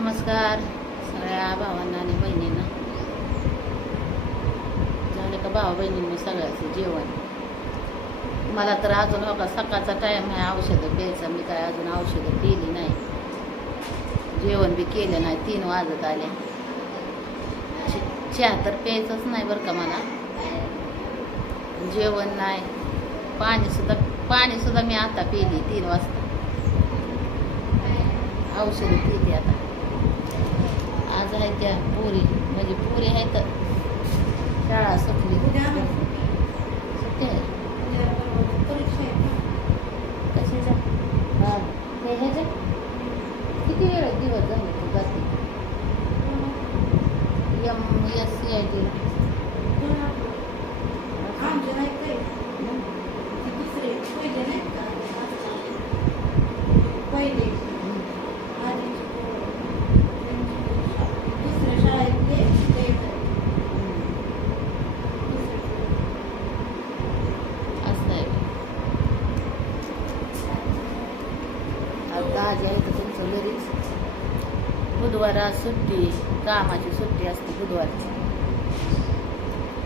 नमस्कार सगळ्या भावांना आणि बहिणींना. झाले का भावा बहिणींनी सगळ्याचं जेवण? मला तर अजून हो बघा सकाळचा टाईम आहे औषधं प्यायचं. मी काय अजून औषधं पिली नाही. जेवण बी केलं नाही तीन वाजत आले. चहा तर प्यायचंच नाही बरं का मला. जेवण नाही. पाणीसुद्धा पाणीसुद्धा मी आता पिली तीन वाजता. औषधं पिली आता. आज आहे त्या पुरी म्हणजे पुरी आहे तर शाळा सुटली. सुट्टी आहे. कशाच्या हा. हे ह्याच्या किती वेळ दिवस झाले तू जाते? M S C I T आता आज आहे तर तुमचं घरीच. बुधवारा सुट्टी कामाची सुट्टी असते बुधवारची.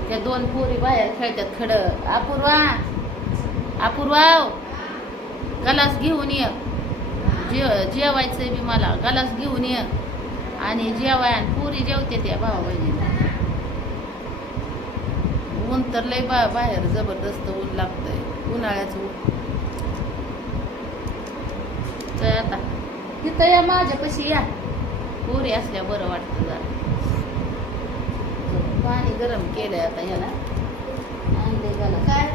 त्या दोन पोरी बाहेर खेळतात खड. अपूर्वा अपूर्वा गलास घेऊन ये. जे जेवायचंय बी मला गलास घेऊन ये. आणि जेवाय आणि पुरी जेवते त्या भावा बहिणीला. ऊन तर लय बा बाहेर जबरदस्त ऊन लागतंय. उन्हाळ्याचं ऊन. तर आता. तिथं या माझ्यापाशी या. पुरी असल्या बरं वाटतं जरा. पाणी गरम केलंय आता ह्याला. आणले झालं काय?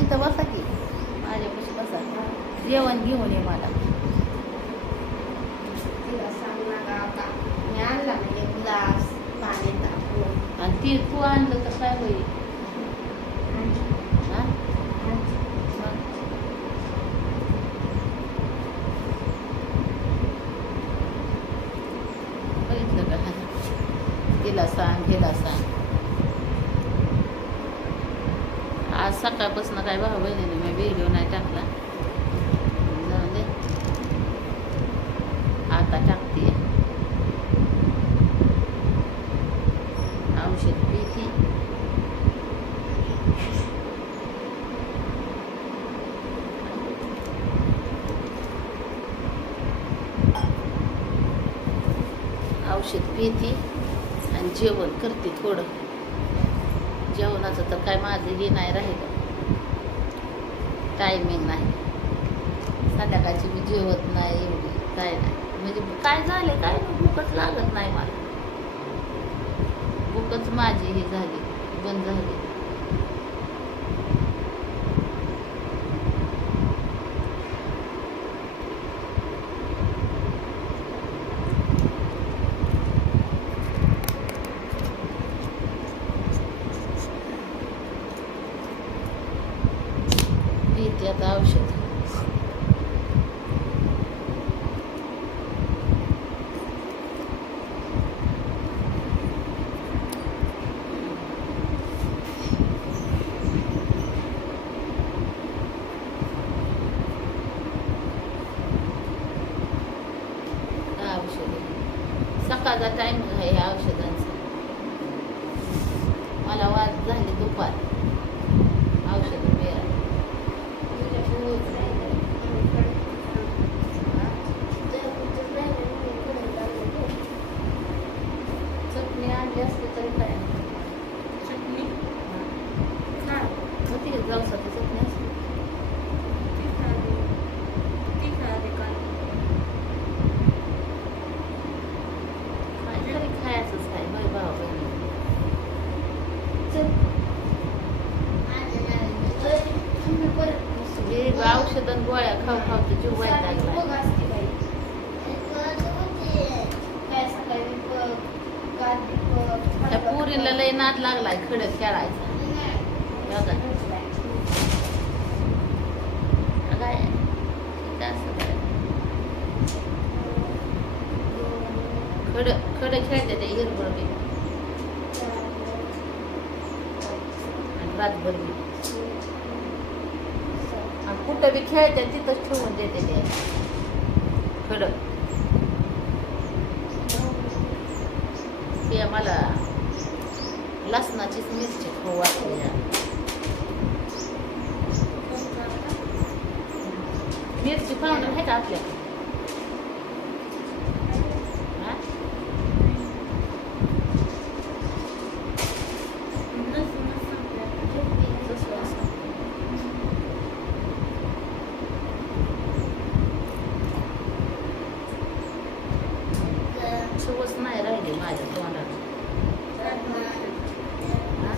इथं बसा की. माझ्यापाशी बसा. जेवण घेऊन ये मला. आणि ती तू आणलं तर काय होईल हा? मग बघितलं का तिला सांग हिला सांग आज सकाळपासून काय भाऊ बहिणीने मी व्हिडिओ नाही टाकला. दे. आता टाकते. औषध पिती. औषध पिती. जेवण करते थोडं. जेवणाचं तर काय माझं हे नाही राहिलं. टायमिंग नाही. संध्याकाळची मी जेवत नाही एवढी काय नाही. म्हणजे काय झाले काय भूकच लागत नाही मला. भूकच माझी ही झाली बंद झाली पिते आता औषध हा औषध सकाळचा टाइम इकडे खेळायचं काय खड. खड. खेळते ते हिरबळ बी आणि रातभर बी आणि कुठं बी खेळते तिथंच ठेवून देते ते खड. ते मला लसणाचीच मिरची खाऊ वाटली मिरची पावडर आहे का आपल्याकडे हा? तसं असं. चवच नाही राहिली माझ्या तोंडात हा?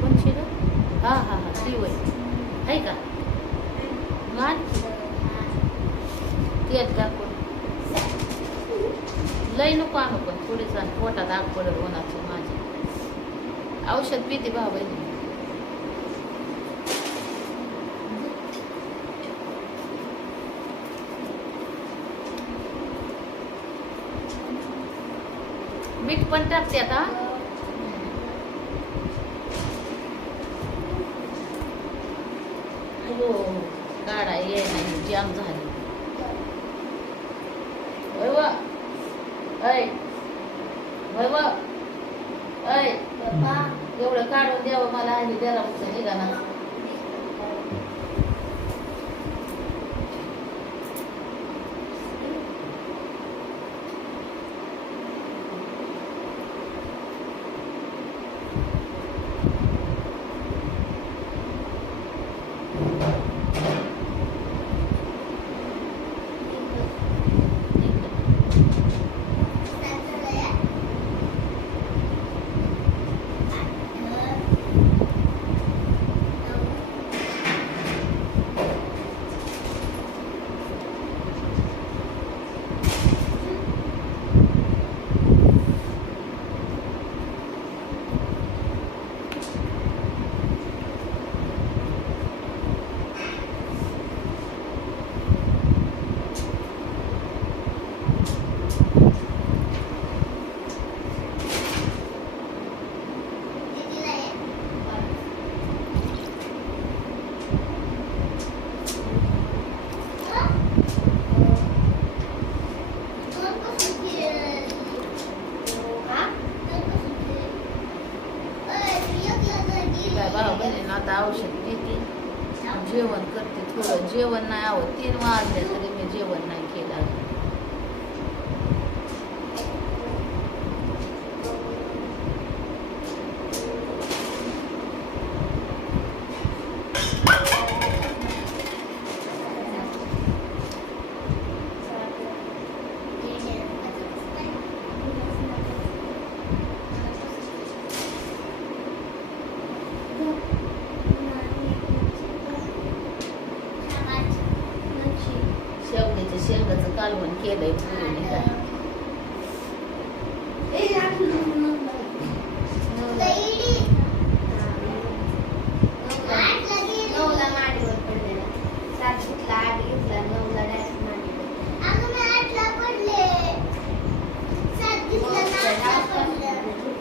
कोणची ग हा हा हा ती वय आहे का मान तेल टाकून लय नको आणू पण. थोडीच आणि पोटात आग पडत होणार माझी. औषध पिते बाबा मीठ पण टाकते आता. हो काढा ये नाही जाम झाली. होय ऐ होय व ऐ एवढं काढून द्यावं मला आणि द्याला निघाला काय भाऊ बहिणीनं आता औषध घेते. जेवण करते थोडं. जेवण नाही आवं तीन वाजले तरी मी जेवण नाही केलं अजून. शेवग्याच्या शेंगाचं कालवण केलंय पुरीने काय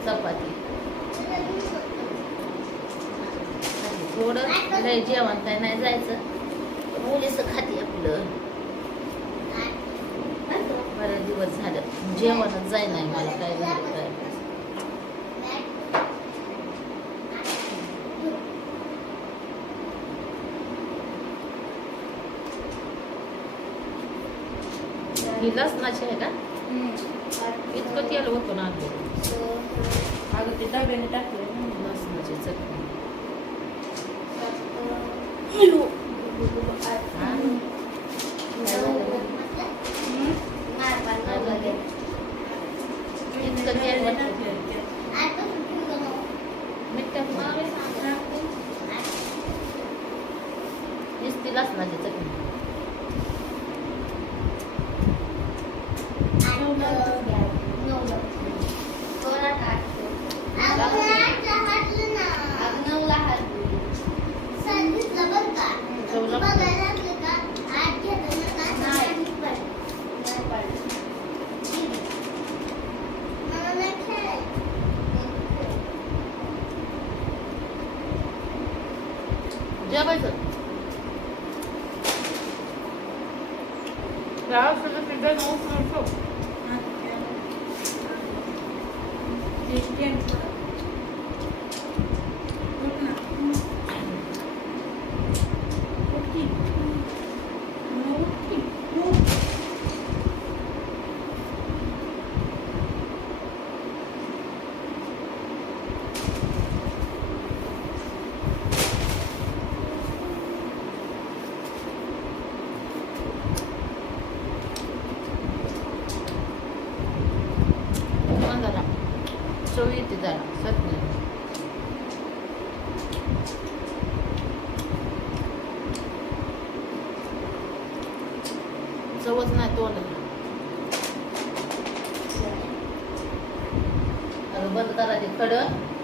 चपाती. थोडं लय जेवण काय नाही जायचं. मुलीचं खाती आपलं. बरेच दिवस झालं. जेवणच जाय नाही मला काय झालं काय. ही लसणाची आहे का? इतकं तेल होतं ना अगं ते डब्याने टाकले लसणाची चटणी. Yeah, but it's a... That was for the feedback also. Yeah. Yeah, she can't. बंद करायचे. कडक.